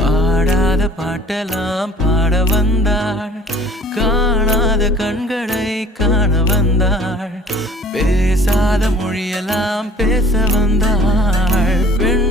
பாடாத பாட்டெல்லாம் பாட வந்தாள், காணாத கண்களை காண வந்தாள், பேசாத மொழியெல்லாம் பேச வந்தாள். பெண்